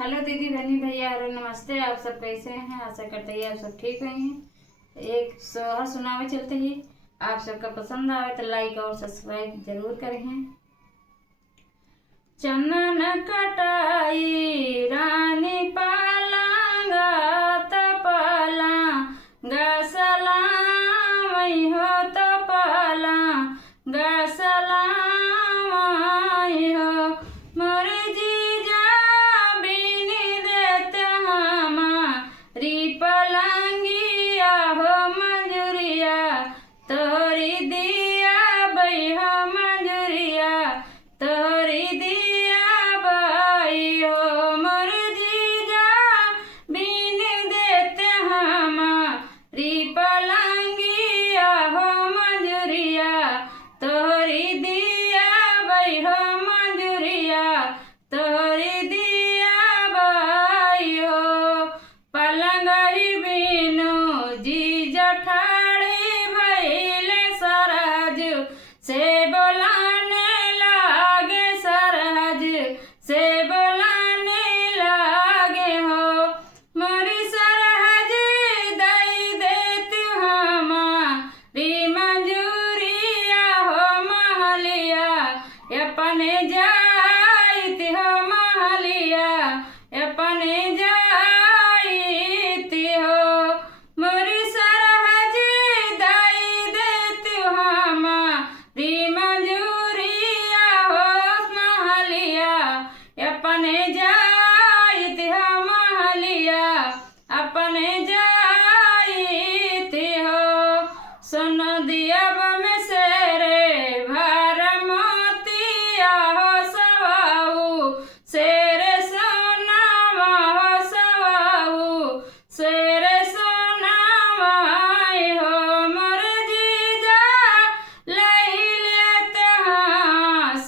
Hello दीदी बहनी भैया और नमस्ते। आप सब कैसे हैं? आशा करते हैं आप सब ठीक हैं। एक सोहर सुनावे चलते ही आप सबका पसंद आवे तो लाइक और सब्सक्राइब जरूर करें। चनन कटाई रानी पालांगा तपला गसला मई हो तपला गसला मई हो मोर जीजा बिनी देते हमारी पलंगिया हो मंजूरिया तोरी दिया बई हो मंजूरिया तोरी दिया बई हो मोर जीजा बिनी देते हमारी पलंगिया हो मंजूरिया तोरी दिया बई हो मंजूरिया तोरी दिया बई हो पलंग ही बिनु जीजा ठाड़ी भइले सरहज से बोलाने लागे सरहज से बोलाने लागे हो मोरी सरहज दई देती हमारी मंजूरिया हो महलिया अपने जाइत हो महलिया अपने जाइत हो मोरी सरहज दई देती हमारी मंजूरिया हो महलिया अपने जाइत हो महलिया अपने जाइत हो सुन दिया में शेरे भर मोतिया हो सवाऊ शेरे सोनावा हो सवाऊ शेरे सोनावाई हो मोर जीजा लई लेते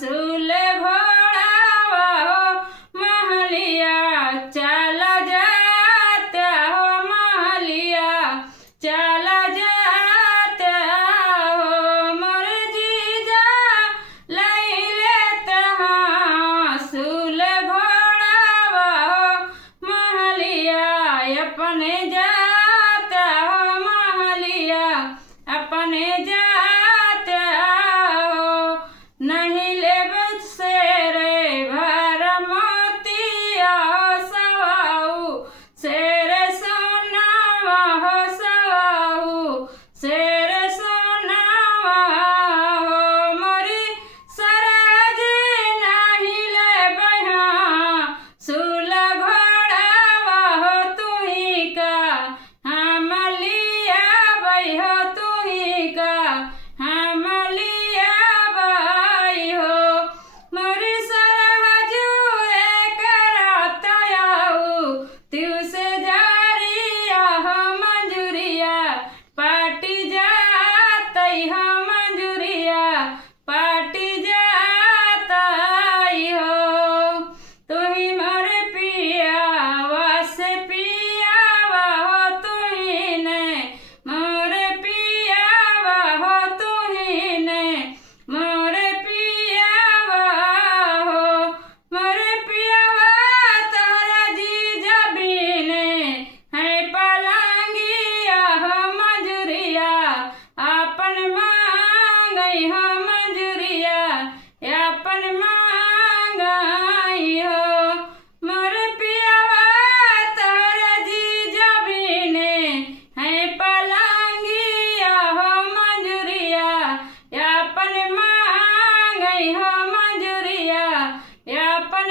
सूल घोड़ावा हो महलिया चला जाते हो महलिया चला जाते हो मोर जीजा लई लेते सूल घोड़ावा हो महलिया अपने जाते हो महलिया अपने जाते हो नहीं लेब शेरे भर मोतिया हो सवाऊ शेरे सोनावा हो सवाऊ शेरे सोनावा हो मोरी सरहज नहीं लेब सूल घोड़ावा हो तुही का हम लिया बई हो तुही का हम लिया बई हो मोरी सरहज करातयाऊ त्यू से जारिया हो मंजूरिया पाटी जातई हो मंजूरिया पाटी जातई हो तुही मोर पियावा से पियावा हो तुही ने मोर पियावा हो तुही ने मोर पियावा हो मोर पियावा तोरा जीजा बिने है पलंगिया हो मंजूरिया अपन मांगई हो मंजूरिया अपन मांगई हो मोर पियावा तोरा जीजा बिने है पलंगिया हो मंजूरिया अपन मांगई हो मंजूरिया अपन